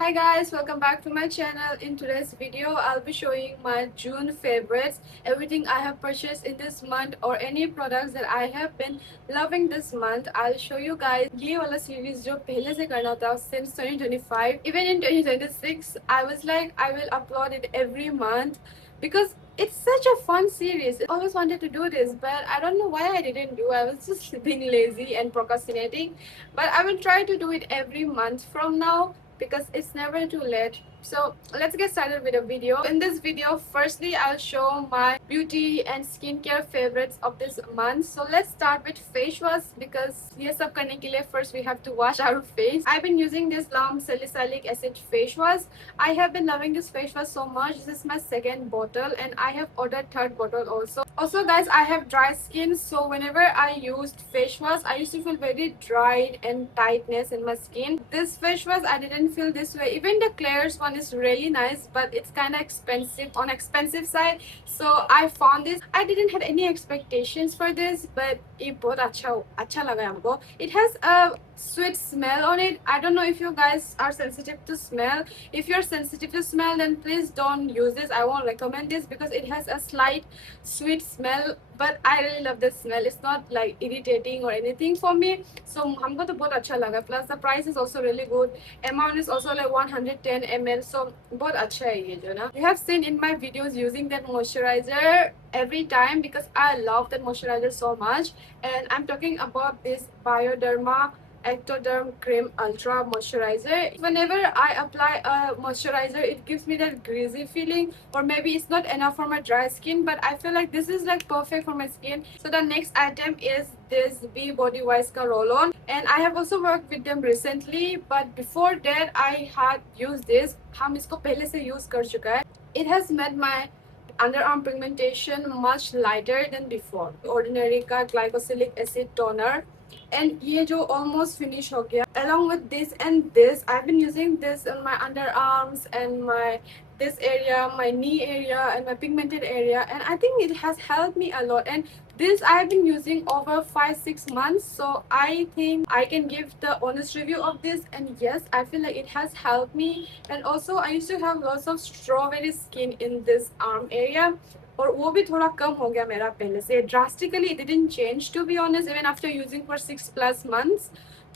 Hi guys, welcome back to my channel. In today's video, I'll be showing my June favorites, everything I have purchased in this month or any products that I have been loving this month. I'll show you guys ये वाला series जो पहले से करना था since 2025. Even in 2026, I was like I will upload it every month because it's such a fun series. I always wanted to do this, but I don't know why I didn't do. I was just being lazy and procrastinating. But I will try to do it every month from now because it's never too late. So let's get started with the video. In this video, firstly I'll show my beauty and skincare favorites of this month. So let's start with face wash because ये सब करने के लिए first we have to wash our face. I've been using this Lahm Salicylic Acid face wash. I have been loving this face wash so much. This is my second bottle and I have ordered third bottle also. Also guys, I have dry skin, so whenever I used face wash, I used to feel very dried and tightness in my skin. This face wash, I didn't feel this way. Even the Claire's one is really nice, but it's kind of expensive, on expensive side. So I found this. I didn't have any expectations for this, but ये बहुत अच्छा लगा हमको. It has a sweet smell on it. I don't know if you guys are sensitive to smell. If you're sensitive to smell, then please don't use this. I won't recommend this because it has a slight sweet smell, but I really love the smell. It's not like irritating or anything for me. So हमको तो बहुत अच्छा लगा. Plus the price is also really good. Amount is also like 110 ml. So बहुत अच्छा है ये जो ना. You have seen in my videos using that moisturizer every time because I love that moisturizer so much. And I'm talking about this Bioderma Ectoderm Cream Ultra Moisturizer. Whenever I apply a moisturizer, it gives me that greasy feeling, or maybe it's not enough for my dry skin, but I feel like this is like perfect for my skin. So the next item is this Be Body Wise ka roll-on, and I have also worked with them recently, but before that I had used this. हम इसको पहले से use कर चुका है. It has made my underarm pigmentation much lighter than before. Ordinary का glycolic acid toner. And ये जो almost finish हो गया. Along with this and this, I've been using this on my underarms and my this area, my knee area and my pigmented area, and I think it has helped me a lot. And this I've been using over 5-6 months, so I think I can give the honest review of this. And yes, I feel like it has helped me. And also I used to have lots of strawberry skin in this arm area, और वो भी थोड़ा कम हो गया मेरा पहले से. Drastically it didn't change, to be honest, even after using for 6+ months,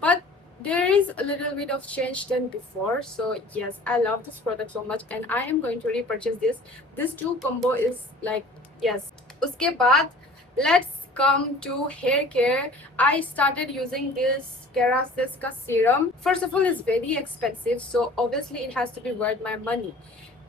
but there is a little bit of change than before. So yes, I love this product so much and I am going to repurchase this two combo is like yes. उसके बाद let's come to hair care. I started using this Kerasis ka serum. First of all, it's very expensive, so obviously it has to be worth my money.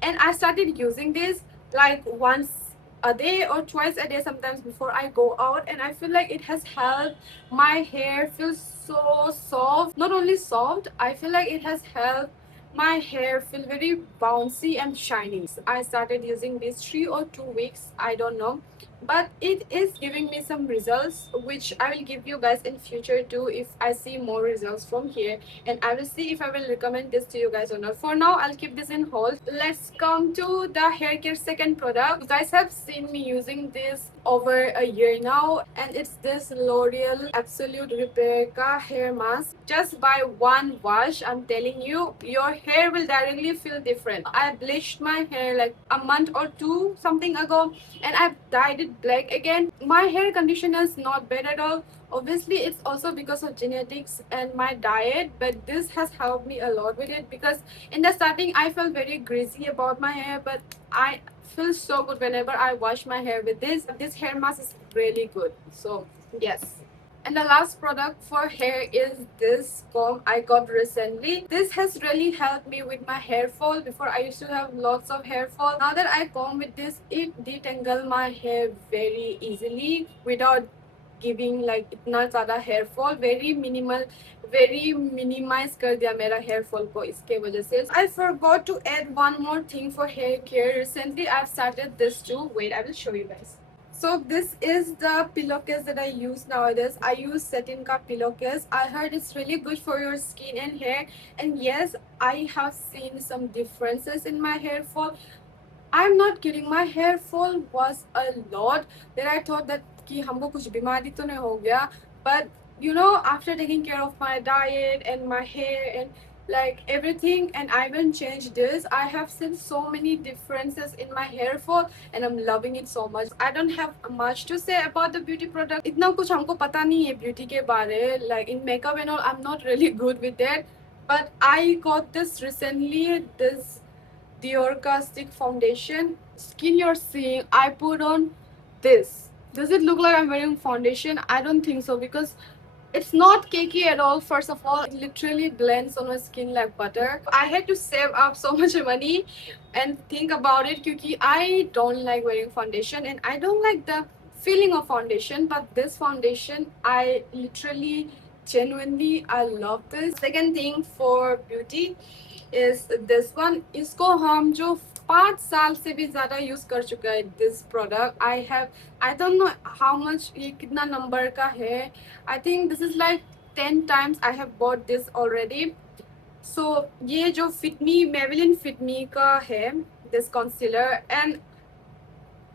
And I started using this like once a day or twice a day sometimes before I go out, and I feel like it has helped my hair feel so soft. Not only soft, I feel like it has helped my hair feel very bouncy and shiny. I started using this 3 or 2 weeks, I don't know, but it is giving me some results which I will give you guys in future too if I see more results from here, and I will see if I will recommend this to you guys or not. For now, I'll keep this in hold. Let's come to the hair care second product. You guys have seen me using this over a year now, and it's this L'Oreal Absolute Repair ka hair mask. Just by one wash, I'm telling you, your hair will directly feel different. I bleached my hair like a month or two something ago, and I've dyed it black again. My hair condition is not bad at all. Obviously it's also because of genetics and my diet, but this has helped me a lot with it because in the starting I felt very greasy about my hair, but I feel so good whenever I wash my hair with this hair mask is really good. So yes. And the last product for hair is this comb I got recently. This has really helped me with my hair fall. Before I used to have lots of hair fall. Now that I comb with this, it detangle my hair very easily without giving like इतना ज़्यादा hair fall. Very minimal, very minimize कर दिया मेरा hair fall को इसके वजह से. I forgot to add one more thing for hair care. Recently I've started this too. Wait, I will show you guys. So this is the pillowcase that I use nowadays. I use satin ka pillowcase. I heard it's really good for your skin and hair. And yes, I have seen some differences in my hair fall. I'm not kidding. My hair fall was a lot that I thought that कि हमको कुछ बीमारी तो नहीं हो गया. But you know, after taking care of my diet and my hair and like everything, and I haven't changed this. I have seen so many differences in my hair fall and I'm loving it so much. I don't have much to say about the beauty product. इतना कुछ हमको पता नहीं है beauty के बारे, like in makeup and all I'm not really good with that, but I got this recently, this Dior Stick Foundation. Skin you're seeing, I put on this. Does it look like I'm wearing foundation? I don't think so, because it's not cakey at all. First of all, it literally blends on my skin like butter. I had to save up so much money and think about it because I don't like wearing foundation and I don't like the feeling of foundation. But this foundation, I literally, genuinely, I love this. Second thing for beauty is this one. इसको हम जो 5 साल से भी ज़्यादा use कर चुका है this product. I don't know how much, ये कितना नंबर का है. I think this is like 10 times I have bought this already. So ये जो Fit Me, Maybelline Fit Me का है, this concealer, and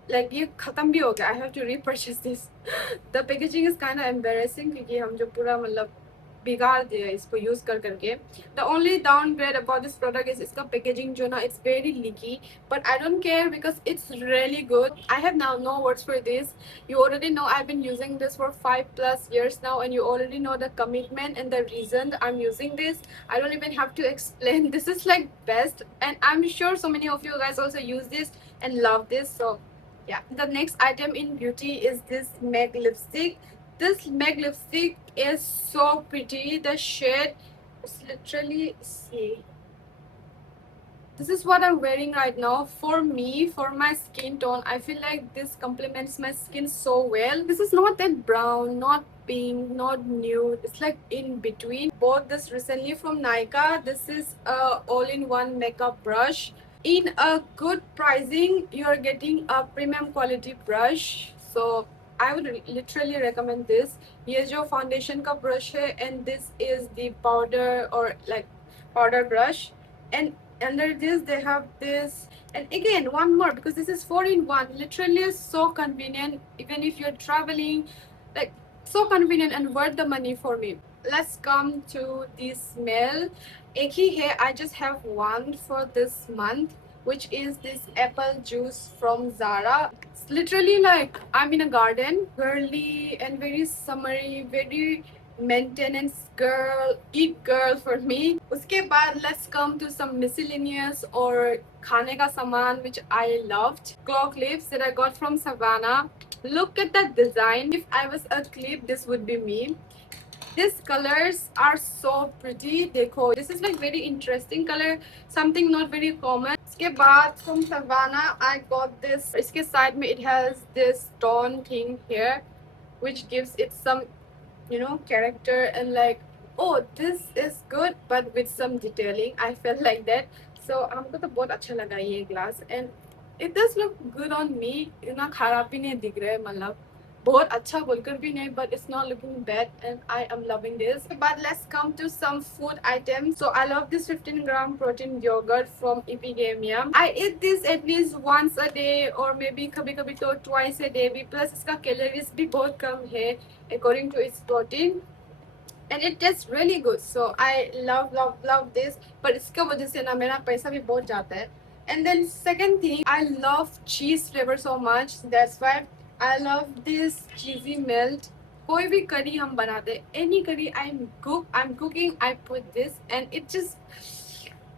like ये खत्म भी हो गया. I have to repurchase this. The packaging is kind of embarrassing क्योंकि हम जो पूरा मतलब बिगाड़ दिया इसको यूज कर करके. The only downgrade about this product is इसका packaging जो ना, it's very leaky, but I don't care because it's really good. I have now no words for this. You already know I've been using this for 5+ years now, and you already know the commitment and the reason I'm using this. I don't even have to explain. This is like best, and I'm sure so many of you guys also use this and love this. So yeah, the next item in beauty is this MAC lipstick. This MAC lipstick is so pretty. The shade is literally, see. This is what I'm wearing right now. For me, for my skin tone, I feel like this complements my skin so well. This is not that brown, not pink, not nude. It's like in between. Bought this recently from Nykaa. This is a all-in-one makeup brush. In a good pricing, you're getting a premium quality brush. So I would literally recommend this. ये जो foundation का brush है, and this is the powder or like powder brush, and under this they have this, and again one more because this is 4-in-1. Literally is so convenient even if you're traveling, like so convenient and worth the money for me. Let's come to the smell. एक ही है, I just have one for this month, which is this apple juice from Zara. It's literally like I'm in a garden, girly and very summery, very maintenance girl, eat girl for me. उसके बाद let's come to some miscellaneous or खाने का सामान which I loved. Claw clips that I got from Savannah. Look at that design. If I was a clip, this would be me. These colors are so pretty. देखो, this is like very interesting color, something not very common. इसके बाद from Savannah, I got this. इसके side में it has this stone thing here, which gives it some, you know, character and like, oh, this is good, but with some detailing. I felt like that. So हमको तो बहुत अच्छा लगा ये glass, and it does look good on me. इतना खराब भी नहीं दिख रहा है, मतलब बहुत अच्छा बोलकर भी नहीं, but it's not looking bad and I am loving this. But let's come to some food items. So I love this 15-gram protein yogurt from Epidemia. I eat this at least once a day or maybe कभी कभी तो twice a day भी, plus इसका calories भी बहुत कम है according to its protein, and it tastes really good. So I love this, but इसका वजह से ना मेरा पैसा भी बहुत जाता है. And then second thing, I love cheese flavor so much. That's why I love this cheesy melt. कोई भी करी हम बनाते, any curry I'm cooking, I put this, and it just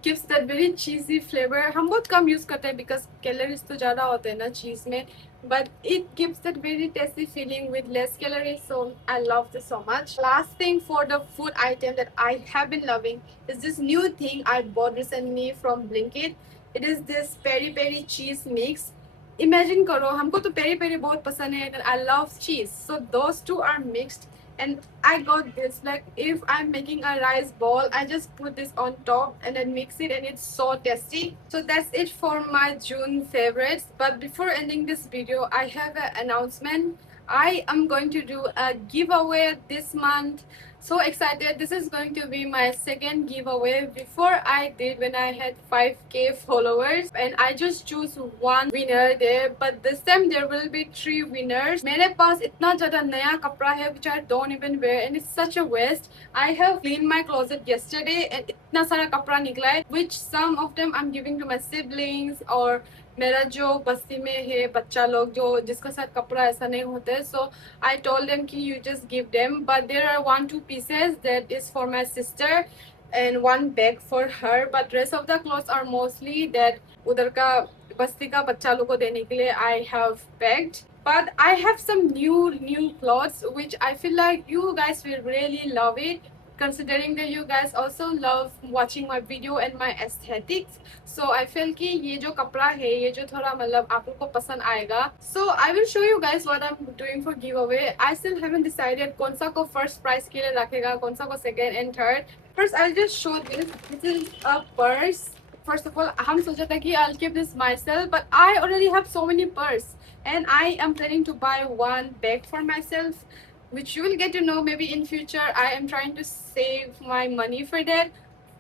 gives that very cheesy flavor. हम बहुत कम use करते हैं because calories तो ज़्यादा होते हैं ना cheese में, but it gives that very tasty feeling with less calories. So I love this so much. Last thing for the food item that I have been loving is this new thing I bought recently from Blinkit. It is this peri peri cheese mix. Imagine करो, हमको तो peri peri बहुत पसंद है and I love cheese, so those two are mixed, and I got this. Like if I'm making a rice ball, I just put this on top and then mix it, and it's so tasty. So that's it for my June favorites. But before ending this video, I have an announcement. I am going to do a giveaway this month. So excited. This is going to be my second giveaway. Before I did when I had 5k followers, and I just choose one winner there, but this time there will be 3 winners. मेरे पास इतना ज़्यादा नया कपड़ा है which I don't even wear and it's such a waste. I have cleaned my closet yesterday and इतना सारा कपड़ा निकला है which some of them I'm giving to my siblings or मेरा जो बस्ती में है बच्चा लोग जो जिसके साथ कपड़ा ऐसा नहीं होता है. So I told them कि you just give them, but there are 1-2 pieces that is for my sister and one bag for her, but rest of the clothes are mostly that उधर का बस्ती का बच्चा लोग को देने के लिए I have packed. But I have some new clothes which I feel like you guys will really love it, considering that you guys also love watching my video and my aesthetics. So I feel कि ये जो कपड़ा है ये जो थोड़ा मतलब आप लोग को पसंद आएगा. So I will show you guys what I'm doing for giveaway. I still haven't decided कौन सा को first prize के लिए रखेगा, कौन सा को second and third. First I'll just show this. This is a purse. First of all, हम सोचा था कि I'll keep this myself, but I already have so many purse and I am planning to buy one bag for myself, which you will get to know maybe in future. I am trying to save my money for that.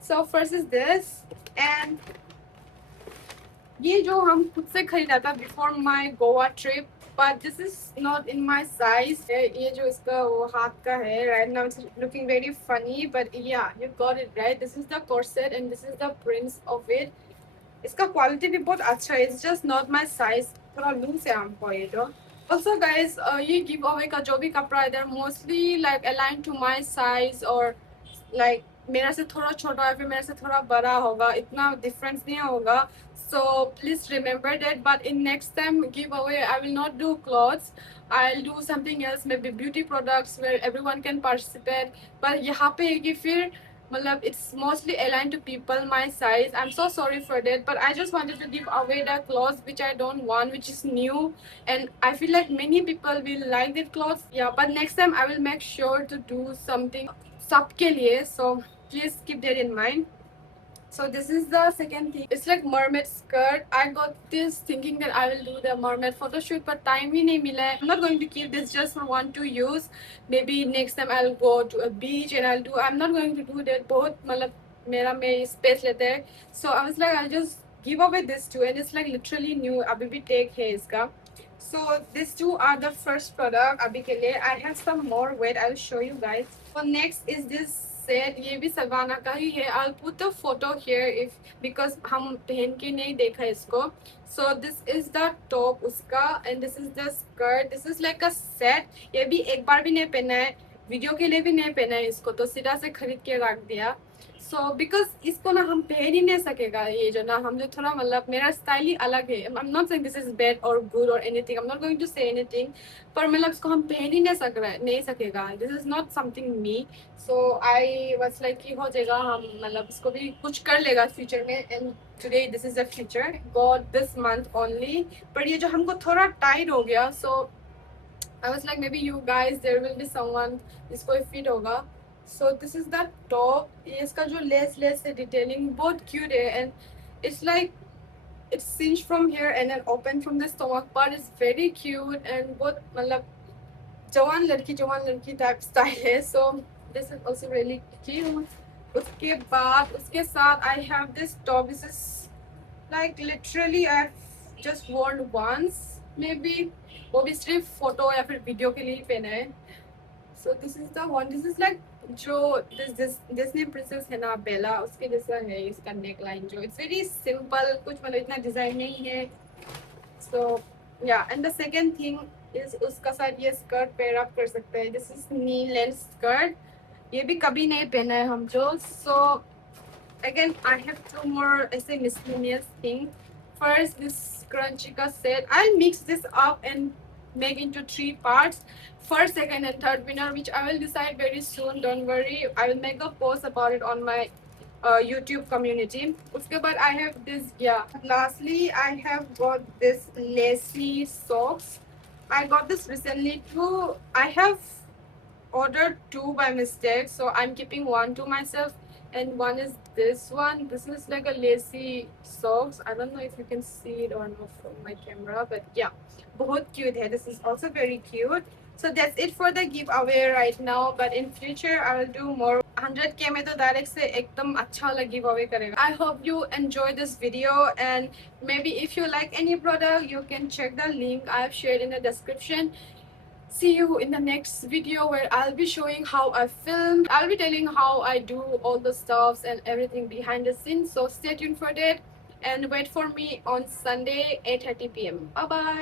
So first is this, and ये जो हम खुद से खरीदा था before my Goa trip, but this is not in my size. ये जो इसका वो हाथ का है, right now it's looking very funny, but yeah, you got it right. This is the corset and this is the prints of it. इसका quality भी बहुत अच्छा है. It's just not my size. थोड़ा लूज है हमको ये जो. Also guys, ये giveaway का जो भी कपड़ा है, they're mostly like aligned to my size or like मेरा से थोड़ा छोटा है फिर मेरे से थोड़ा बड़ा होगा, इतना difference नहीं होगा. So please remember that. But in next time giveaway, I will not do clothes. I'll do something else, maybe beauty products where everyone can participate. But यहाँ पे है कि फिर मतलब it's mostly aligned to people my size. I'm so sorry for that, but I just wanted to give away the clothes which I don't want, which is new, and I feel like many people will like that clothes. Yeah, but next time I will make sure to do something सबके लिए. So please keep that in mind. So this is the second thing. It's like mermaid skirt. I got this thinking that I will do the mermaid photo shoot, but time ही नहीं मिला है. I'm not going to keep this just for one to use. Maybe next time I'll go to a beach and I'll do. I'm not going to do that. बहुत मतलब मेरा में space लेते हैं. So I was like I'll just give away this too, and it's like literally new. अभी भी take है इसका. So these two are the first product अभी के लिए. I have some more. Wait, I'll show you guys. So next is this set. ये भी savanna का ही है. I'll put the photo here if because हम पहन के नहीं देखा इसको. So this is the top उसका and this is the skirt. This is like a set. ये भी एक बार भी नहीं पहना है, वीडियो के लिए भी नहीं पहना है इसको, तो सीधा से खरीद के रख दिया. So because इसको ना हम पहन ही नहीं सकेगा, ये जो ना हम जो थोड़ा मतलब मेरा स्टाइल ही अलग है. I'm not saying this is bad or good or anything. I'm not going to say anything. पर मतलब इसको हम पहन ही नहीं सकेगा. This is not something me. So I was like कि हो जाएगा, हम मतलब इसको भी कुछ कर लेगा फ्यूचर में. And today this is the future. Got this month only. पर ये जो हमको थोड़ा टाइट हो गया. So I was like maybe you guys there will be someone जिसको फिट होगा. So this is the top. ये इसका जो लेस है डिटेलिंग बहुत क्यूट है and it's like it's cinched from here and then open from the stomach part. Is very cute and बहुत मतलब जवान लड़की type style है. So this is also really cute. उसके बाद उसके साथ I have this top. This is like literally I've just worn once maybe. वो भी सिर्फ फोटो या फिर वीडियो के लिए ही पहना है. So this is the one. This is like जो this Disney princess है ना बेला, उसके जैसा है इसका नेक लाइन जो. It's very simple, कुछ मतलब इतना डिजाइन नहीं है. So yeah, and the second thing is उसका साथ ये स्कर्ट पेयर अप कर सकते हैं. This is knee length skirt. ये भी कभी नहीं पहना है हम जो. So again I have two more ऐसे miscellaneous things. First this scrunchie का set. I'll mix this up and make into 3 parts. First, second and third winner, which I will decide very soon. Don't worry, I will make a post about it on my YouTube community. उसके बाद I have this. Yeah, lastly I have got this lacy socks. I got this recently too. I have ordered 2 by mistake, so I'm keeping 1 to myself, and one is this one. This is like a lacy socks. I don't know if you can see it or not from my camera, but yeah, बहुत cute है. This is also very cute. So that's it for the giveaway right now. But in future, I will do more. 100K में तो direct से एकदम अच्छा वाला giveaway करेगा. I hope you enjoy this video, and maybe if you like any product, you can check the link I have shared in the description. See you in the next video where I'll be showing how I film. I'll be telling how I do all the stuffs and everything behind the scenes. So stay tuned for that and wait for me on Sunday 8:30 p.m. Bye bye.